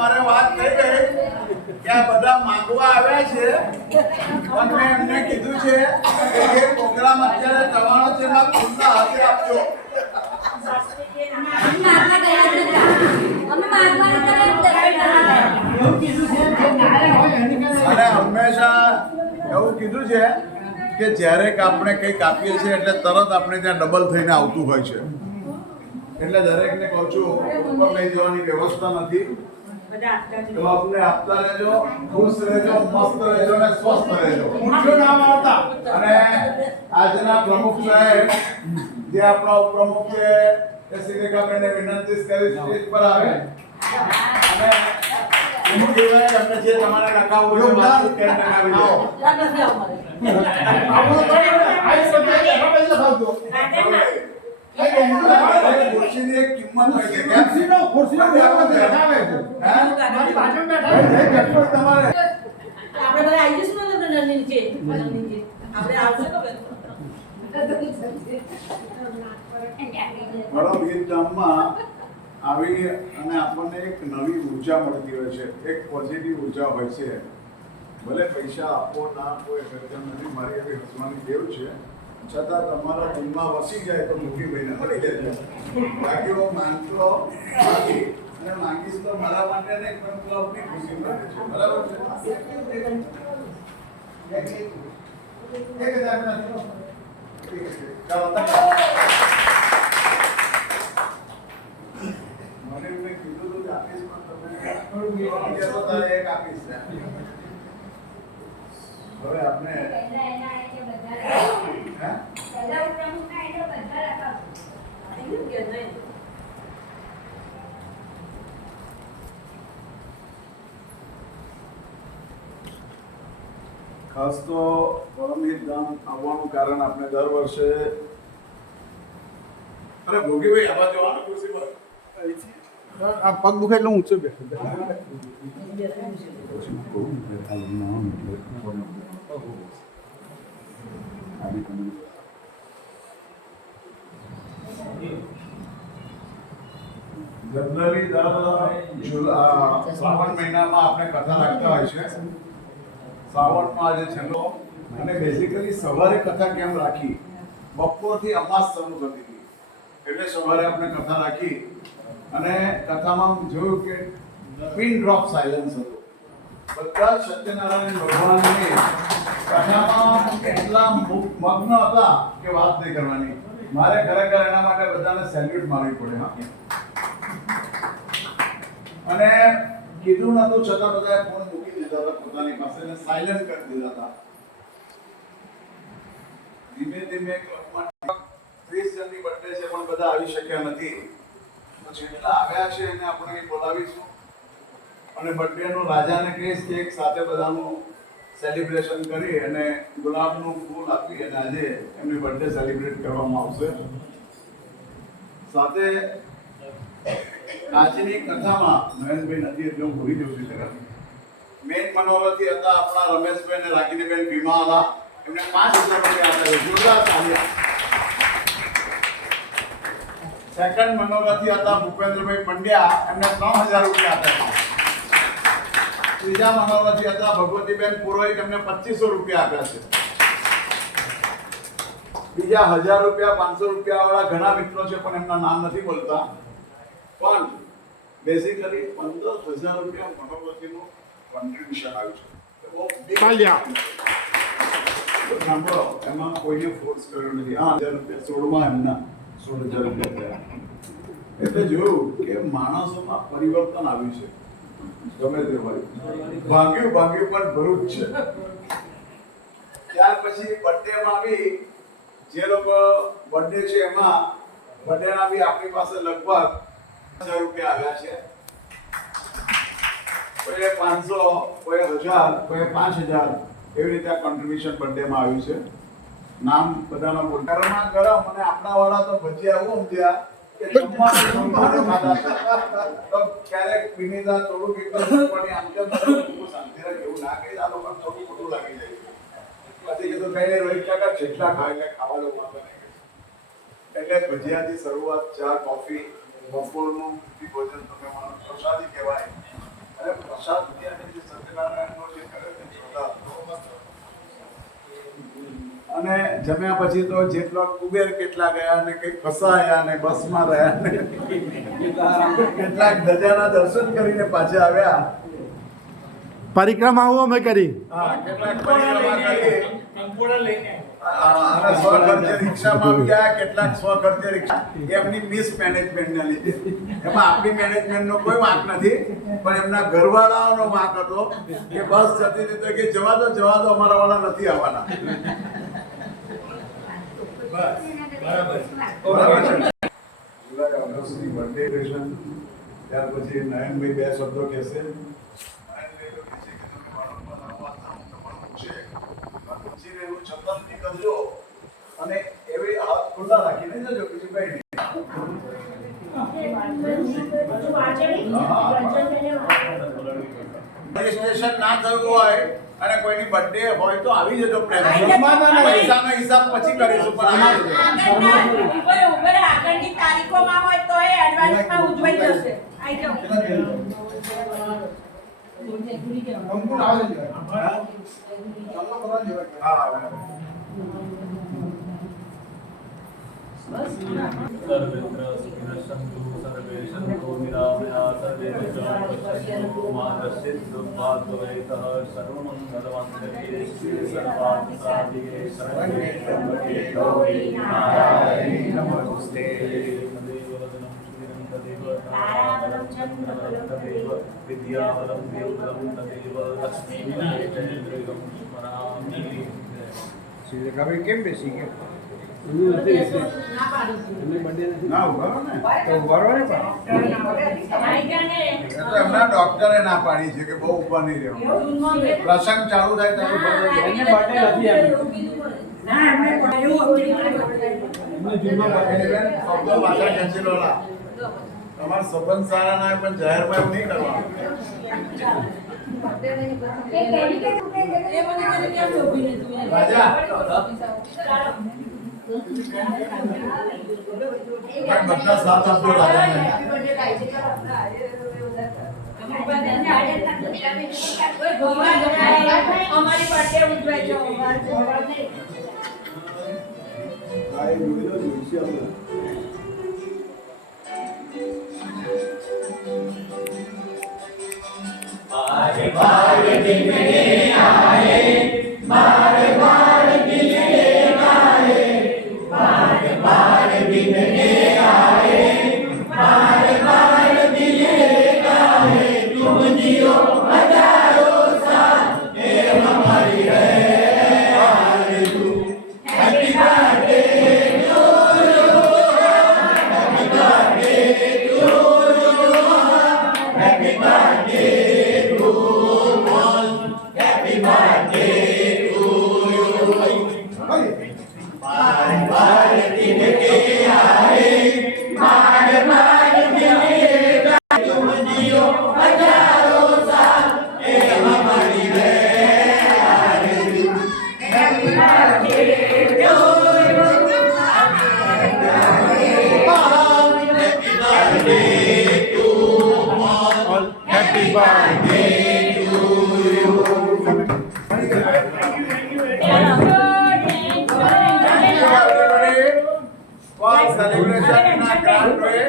મારે વાત થઈ ગઈ કે આ બધા માંગવા આવ્યા છે અને મેં એમને કીધું છે કે જે પ્રોગ્રામ અત્યારે થવાનો છે એમાં ખુલ્લા હાથે આપજો. અને હંમેશા એવું કીધું છે કે જ્યારે આપણે કંઈક આપીએ છીએ એટલે તરત આપણે ત્યાં ડબલ થઈને આવતું હોય છે. એટલે દરેકને કહું છું ઉપર લઈ જવાની વ્યવસ્થા નથી. તો આપને આપતા રહેજો, ખુશ રહેજો, મસ્ત રહેજો અને સ્વસ્થ રહેજો. અને આજના પ્રમુખ સાહેબ જે આપણા ઉપપ્રમુખ છે એ શ્રી રેખાબેનને વિનંતી કરી સ્ટેજ પર આવે અને એનું કહેવાય અમને જે તમારે લખાવવું છે વાતચીત કરીને લખાવી દો. ખુરશીની એક કિંમત હોય છે. ખુરશીનો લખાવે છે. તમારી બાજુ બેઠા તમારે આપણે બધા આવી જઈશું ને નીચે આપણે આવશે તો બરાબર. ગીત ગામમાં આવી અને આપણને એક નવી ઉર્જા મળતી હોય છે, એક પોઝિટિવ ઉર્જા હોય છે. ભલે પૈસા આપો ના આપો એ કરતા નથી, મારી એવી હસવાની ટેવ છે, છતાં તમારા દિલમાં વસી જાય તો મુઠ્ઠીભાઈને મળી જાય. બાકી હું માંગતો નથી અને માંગીશ તો મારા માટે નહીં પણ ક્લબની ખુશી માટે છે. બરાબર છે. મને એમને કીધું હતું કે આપીશ પણ તમે એક આપીશ. હવે આપણે ખાસ તો પરમહિત ધામ આવવાનું કારણ આપણે દર વર્ષે અરે ભોગીભાઈ આવા જવાનું ખુશી પર આ પગ દુખે એટલે ઊંચો બેઠો. જનરલી શ્રાવણ મહિનામાં આપણે કથા રાખતા હોય છે. શ્રાવણમાં આજે છેલ્લો અને બેઝિકલી સવારે કથા કેમ રાખી, બપોરથી અમાસ શરૂ થતી હતી એટલે સવારે આપણે કથા રાખી અને કથામાં જોયું કે પિન ડ્રોપ સાયલન્સ હતો. બધા સત્યનારાયણ ભગવાનની કથામાં એટલા મગ્ન હતા કે વાત નહીં કરવાની. મારે ખરેખર એના માટે બધાને સેલ્યુટ મારવી પડે. હા, અને કીધું નતું છતાં બધાએ ફોન મૂકી દીધા હતા પોતાની પાસે ને સાયલન્ટ કરી દીધા હતા. ધીમે ધીમે ક્લબમાં 30 જણની બર્થડે છે પણ બધા આવી શક્યા નથી. તો જેટલા આવ્યા છે એને આપણે બોલાવીશું અને બર્થડે નું રાજાને કહીશ કે એક સાથે બધાનું સેલિબ્રેશન કરી અને ગુલાબનું ફૂલ આપી અને આજે એમની બર્થડે સેલિબ્રેટ કરવામાં આવશે. સાથે આજની કથામાં મહેશભાઈ નથી એટલે હું ભૂલી જઉં છું. મેન મનોરથી હતા આપણા રમેશભાઈ અને રાગીનીબેન ભીમાવાલા, એમને 5000 રૂપિયા આપ્યા. જોરદાર તાળીઓ. સેકન્ડ મનોરથી હતા ભૂપેન્દ્રભાઈ પંડ્યા, એમને 3000 રૂપિયા આપ્યા. ત્રીજા મનોરથી હતા ભગવતીબેન પુરોહિત, એમને 2500 રૂપિયા આપ્યા છે. બીજા 1000 રૂપિયા 500 રૂપિયા વાળા ઘણા મિત્રો છે પણ એમના નામ નથી બોલતા. પણ બેઝિકલી 15000 રૂપિયા મનોરથીનું કોન્ટ્રીબ્યુશન આવ્યું છે. સાંભળો, એમાં કોઈને ફોર્સ કર્યો નથી. 1000 રૂપિયા 16માં એમના 16000 રૂપિયા થયા. એટલે જોયું કે માણસોમાં પરિવર્તન આવ્યું છે. ગમે તે હોય, ભાગ્યું પણ ભરૂચ છે. ત્યાર પછી બર્થડેમાં આવી જે લોકો બર્થડે છે એમાં બર્થડેના બી આપણી પાસે લગભગ 1000 રૂપિયા આવ્યા છે. કોઈ 500, કોઈ 1000, કોઈ 5000 એવી રીતે કોન્ટ્રીબ્યુશન બર્થડેમાં આવ્યું છે. નામ બધાનો ગરમા ગરમ અને આપણા વાળા તો ભજીયા એવું સમજ્યા કે જમવાનું ખાધા. તો ક્યારેક વિનિતા થોડુંક એકદમ પણ આમ તેમ શાંતિ રાખે એવું ના કહી, આ લોકોને થોડું ખોટું લાગી જાય. પછી કીધું કઈ નહીં રોહિત કાકા જેટલા ખાય એટલે ખાવા જવું. એટલે ભજીયાથી શરૂઆત, ચા, કોફી, બપોરનું ભોજન તમે પ્રસાદી કહેવાય જમ્યા પછી તો જેટલો કુબેર કેટલા ગયા ને કઈ ફસાયા ને બસમાં રહ્યા ને કેટલાક ધજાના દર્શન કરીને પાછા આવ્યા. પરિક્રમાઓ અમે કરી. હા, કેટલાક પરિક્રમા કરી અને સ્વખર્ચે રિક્ષામાં ગયા, કેટલાક સ્વખર્ચે રિક્ષા. એમની મિસમેનેજમેન્ટના લીધે. એમાં આપણી મેનેજમેન્ટનો કોઈ વાંક નથી, પણ એમના ઘરવાળાઓનો વાંક હતો કે બસ જતી હતી તો કે જવા દો અમારા વાળા નથી આવવાના. બરાબર છે. જુલાઈ ઓગસ્ટની બર્થડે સેલિબ્રેશન. ત્યાર પછી નયનભાઈ બે શબ્દો કહેશે. નયનભાઈ તો કહેશે કે તમે વાળંદમાં આવવા તમારું છે પછી એનું ચંદનથી કરજો અને એવી હાથ ખુલ્લા રાખીને જજો, બીજું કઈ નહીં. રજીસ્ટ્રેશન ના થયું હોય અને કોઈની બર્થડે હોય તો આવી જજો. પ્રેમ પૈસાનો હિસાબ પછી કરીશું, પણ આગળની તારીખોમાં હોય તો એ એડવાન્સમાં ઉજવાઈ જશે. આઈ જાઓ. અંકુર આવે છે. હા. सर्वेन्द्र सुखिनश्चन्तु सर्वे सन्तु निरामया सर्वे पश्यन्तु मा कश्चित् दुःखात् भवेतः सर्वमङ्गलमङ्गल्ये शिवे सर्वार्थसाधिके शरण्ये त्र्यम्बके गौरी नारायणी नमोस्तुते. तदेव वदनं शिवं तदेव नारायणं चन्द्रं तदेव विद्यावलं देवलं तदेव लक्ष्मीनारायणं स्मरामि. ભાઈ કેમ બેસી ગયા? ના ઉભા ને તો ઉભારો ને પણ. એ તો એમના ડોક્ટરે ના પાડી છે કે બહુ ઉભા નહીં રહેવું. પ્રસંગ ચાલુ થાય ત્યારે ઉભા રહેવું. એમને બર્થડે નથી એમ. શબ્દો પાછા ખેંચેલોલા. તમારા સંબંધ સારા ના હોય પણ જાહેરમાં એવું નહીં કરવાનું. રાજા બધા સાથ આપજો રાજાને. અમારી બર્થડે ઉજવાય છે. આ એ વિડિયો જોઈશે આપણે. बारे बारे दिन में आए, बारे बारे दिन में आए, बारे बारे दिन में आए, बारे बारे दिन में आए. तुम जियो हजारों साल, ये हमारी है आरज़ू. Happy birthday to you, happy birthday to you, happy birthday. Happy birthday to you. बार बार दिन के आए, बार बार दिन के आए. तुम जियो हजारों साल, ये हमारी है आरज़ू. Happy birthday to you. Happy birthday to all. Happy birthday. celebration na grand way.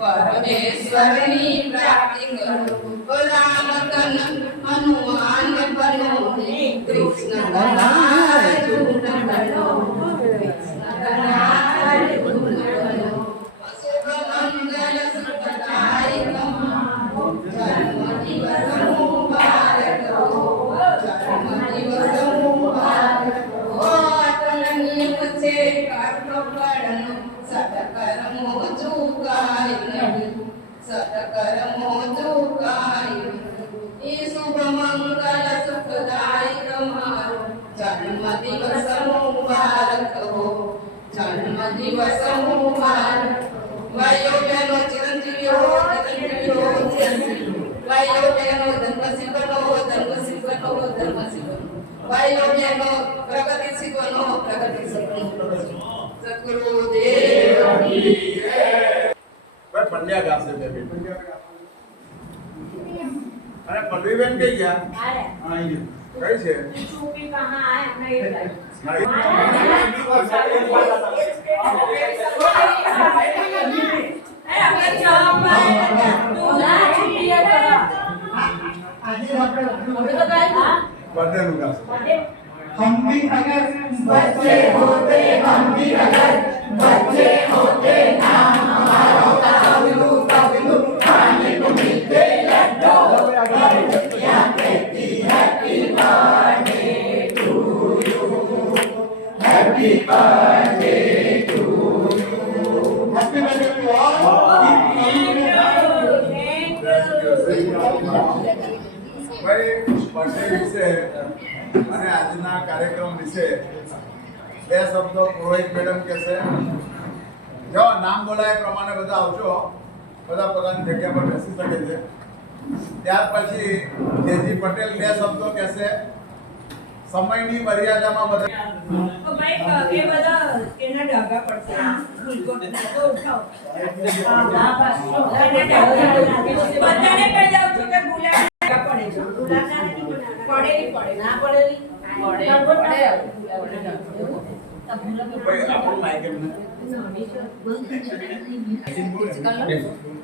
પરમેશ્વરની પ્રાપ્તિ કરો. રામ તન હનુમાન બનો કૃષ્ણ કનાય ધૂન બનો કૃષ્ણ કનાય ધૂન બનો શુભ મંગલ સુખદાય તમારો જન્મ દિવસ મુબારક હો જન્મ દિવસ મુબારક હો અતનની મુझे કર્મ પડનો સતકર્મો ચૂકાય નહીં સતકર્મો ચૂકાય એ શુભ મંગલ સુખદાય તમારો જન્મ દિવસ મુબારક હો જન્મ દિવસ મુબારક વાયો બેનો ચિરંજીવીઓ વાયો બેનો ધર્મસિંહ બનો વાયો બેનો પ્રગતિસિંહ બનો સદગુરુદેવ ભાઈ પંડ્યા ગાશે બે બેન અને પલ્લવીબેન કઈ ગયા अरे અહીં કઈ છે चूपी कहाँ है नहीं બંનેનું ગાશે हम भी अगर बच्चे होते हम भी अगर बच्चे होते नाम हमारा होता बबलू बबलू खाने को मिलते लड्डू या कहती happy birthday to you happy birthday to you happy birthday to all ભાઈ બર્થડે વિશે અને આજના કાર્યક્રમ વિશે બે શબ્દો પુરોહિત મેડમ કહેશે જો નામ બોલાય એ પ્રમાણે બધા આવજો બધા પોતાની જગ્યા પર બેસી શકે છે ત્યાર પછી જેજી પટેલ બે શબ્દો કહેશે સમયની મર્યાદામાં બધા तो भाई ये बता कितना ढाका पड़ता है फूल को उठाओ हां बस बताने पे जाओ तो के गुलाब ढाका पड़ेगा गुलाब ना नहीं बनाना पड़े नहीं पड़े ना पड़ेगी पड़े ભાઈ આપણું માઈક એમને कर लो